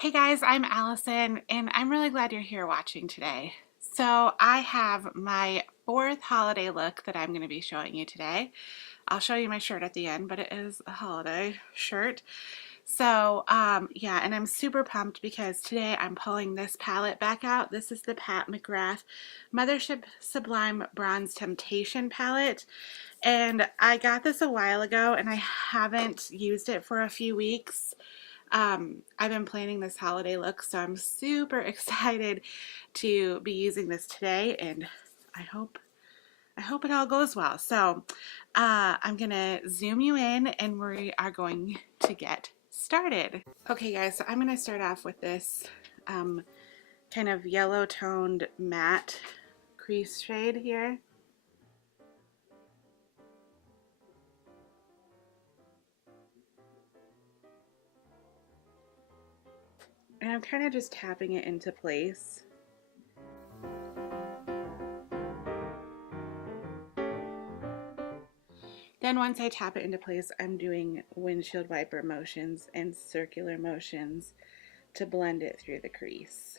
Hey guys, I'm Allison and I'm really glad you're here watching today. So I have my fourth holiday look that I'm going to be showing you today. I'll show you my shirt at the end, but it is a holiday shirt. So yeah, and I'm super pumped because today I'm pulling this palette back out. This is the Pat McGrath Mothership Sublime Bronze Temptation palette. And I got this a while ago and I haven't used it for a few weeks. I've been planning this holiday look, so I'm super excited to be using this today, and I hope it all goes well. So I'm gonna zoom you in and we are going to get started. Okay guys, so I'm gonna start off with this kind of yellow toned matte crease shade here. And I'm kind of just tapping it into place. Then once I tap it into place, I'm doing windshield wiper motions and circular motions to blend it through the crease.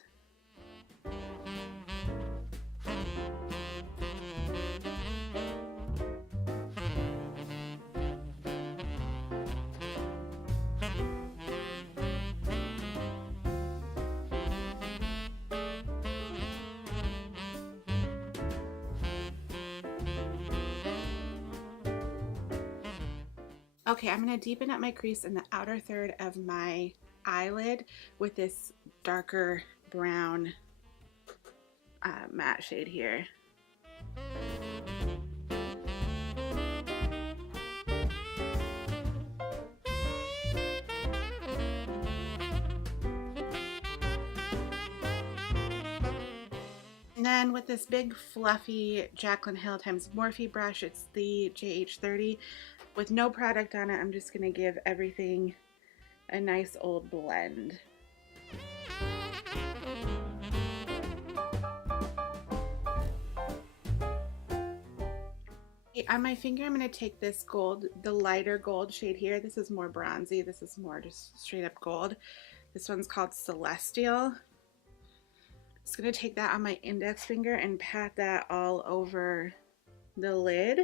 Okay, I'm going to deepen up my crease in the outer third of my eyelid with this darker brown matte shade here. And then with this big fluffy Jaclyn Hill times Morphe brush, it's the JH30. With no product on it, I'm just going to give everything a nice old blend. On my finger, I'm going to take this gold, the lighter gold shade here. This is more bronzy. This is more just straight up gold. This one's called Celestial. Just going to take that on my index finger and pat that all over the lid.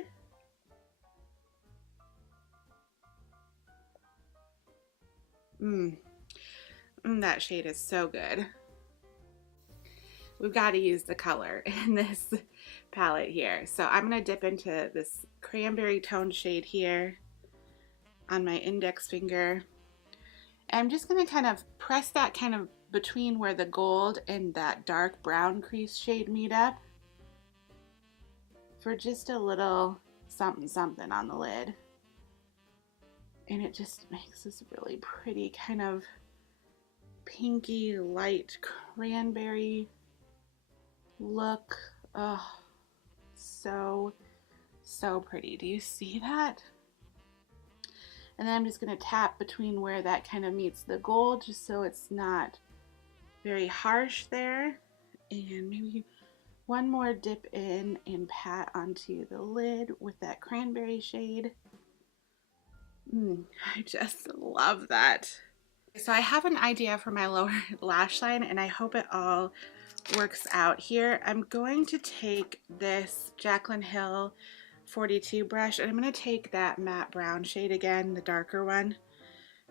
That shade is so good. We've got to use the color in this palette here. So I'm going to dip into this cranberry toned shade here on my index finger. And I'm just going to kind of press that kind of between where the gold and that dark brown crease shade meet up for just a little something something on the lid. And it just makes this really pretty kind of pinky light cranberry look. Oh, so pretty. Do you see that? And then I'm just going to tap between where that kind of meets the gold just so it's not very harsh there. And maybe one more dip in and pat onto the lid with that cranberry shade. I just love that. So I have an idea for my lower lash line and I hope it all works out here. I'm going to take this Jaclyn Hill 42 brush and I'm going to take that matte brown shade again, the darker one,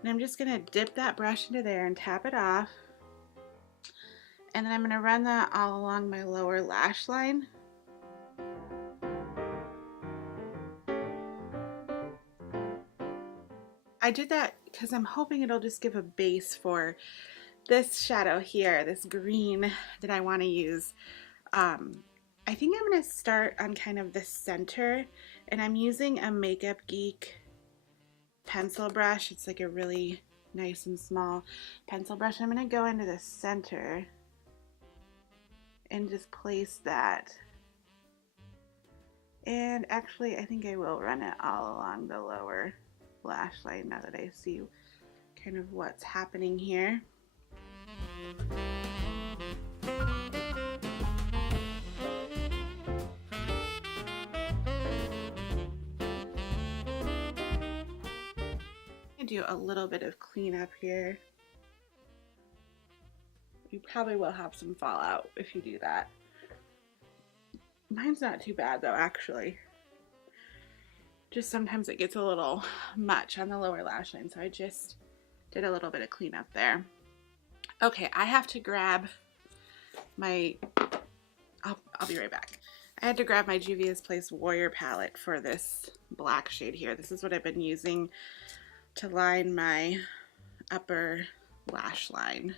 and I'm just going to dip that brush into there and tap it off, and then I'm going to run that all along my lower lash line. I did that because I'm hoping it'll just give a base for this shadow here, this green that I want to use. I think I'm going to start on kind of the center, and I'm using a Makeup Geek pencil brush. It's like a really nice and small pencil brush. I'm going to go into the center and just place that. And actually, I think I will run it all along the lower lash line now that I see kind of what's happening here. Do a little bit of cleanup here. you probably will have some fallout if you do that. Mine's not too bad though, actually. Just sometimes it gets a little much on the lower lash line, so I just did a little bit of cleanup there. Okay, I have to grab my, I'll be right back. I had to grab my Juvia's Place Warrior palette for this black shade here. This is what I've been using to line my upper lash line.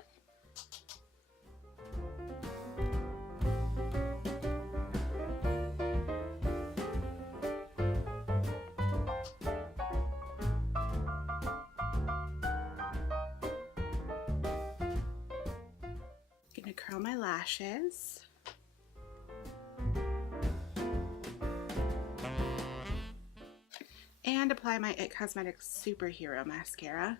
Gonna curl my lashes. And apply my IT Cosmetics Superhero Mascara.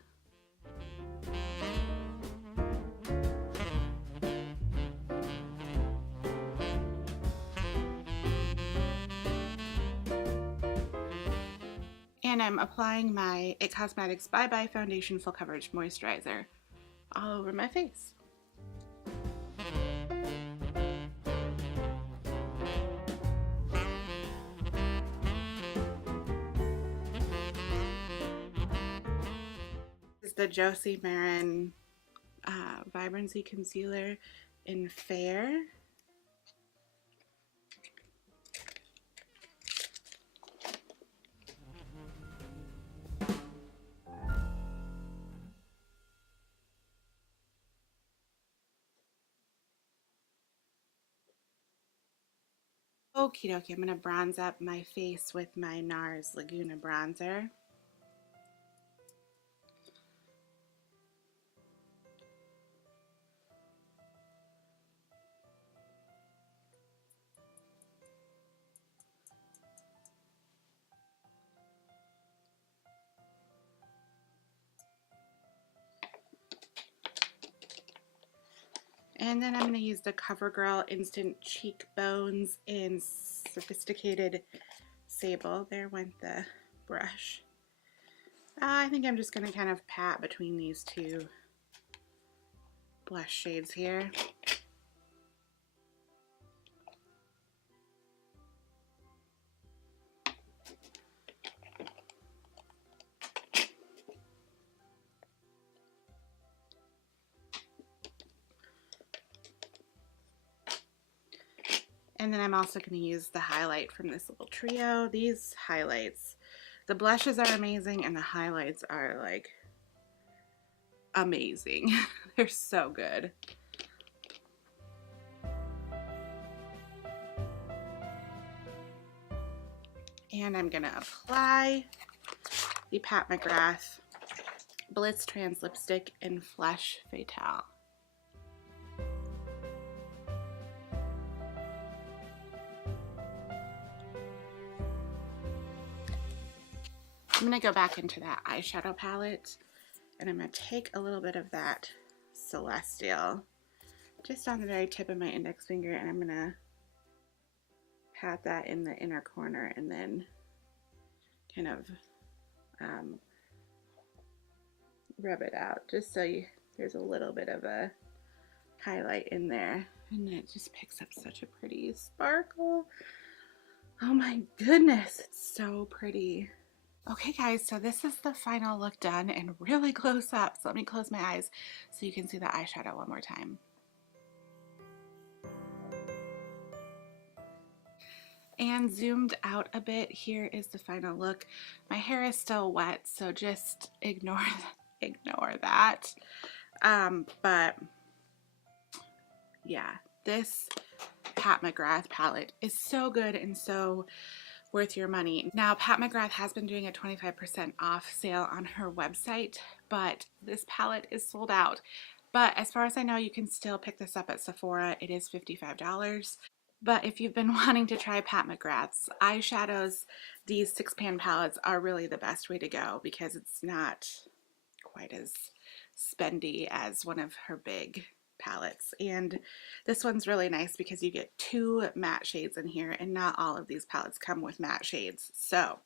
And I'm applying my IT Cosmetics Bye Bye Foundation Full Coverage Moisturizer all over my face. This is the Josie Maran Vibrancy Concealer in Fair. Okie dokie, I'm going to bronze up my face with my Nars Laguna bronzer. And then I'm going to use the CoverGirl Instant Cheekbones in Sophisticated Sable. There went the brush. I think I'm just going to kind of pat between these two blush shades here. And then I'm also going to use the highlight from this little trio. These highlights, the blushes are amazing and the highlights are like amazing. They're so good. And I'm going to apply the Pat McGrath Blitz Trance Lipstick in Flesh Fatale. I'm going to go back into that eyeshadow palette and I'm going to take a little bit of that Celestial just on the very tip of my index finger, and I'm going to pat that in the inner corner and then kind of rub it out just so there's a little bit of a highlight in there, and it just picks up such a pretty sparkle. Oh my goodness, it's so pretty. Okay guys, so this is the final look done and really close up. So let me close my eyes so you can see the eyeshadow one more time. And zoomed out a bit, here is the final look. My hair is still wet, so just ignore that. But yeah, this Pat McGrath palette is so good and so worth your money. Now, Pat McGrath has been doing a 25% off sale on her website, but this palette is sold out. But as far as I know, you can still pick this up at Sephora. It is $55. But if you've been wanting to try Pat McGrath's eyeshadows, these 6-pan palettes are really the best way to go because it's not quite as spendy as one of her big palettes. And this one's really nice because you get 2 matte shades in here, and not all of these palettes come with matte shades. So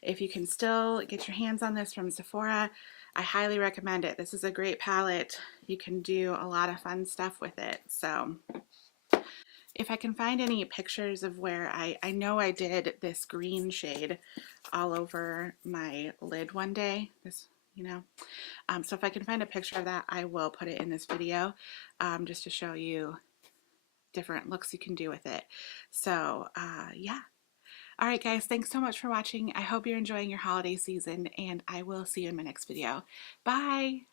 if you can still get your hands on this from Sephora, I highly recommend it. This is a great palette. you can do a lot of fun stuff with it. So if I can find any pictures of where I know I did this green shade all over my lid one day, this, you know, so if I can find a picture of that, I will put it in this video, just to show you different looks you can do with it. So yeah. All right, guys, thanks so much for watching. I hope you're enjoying your holiday season, and I will see you in my next video. Bye.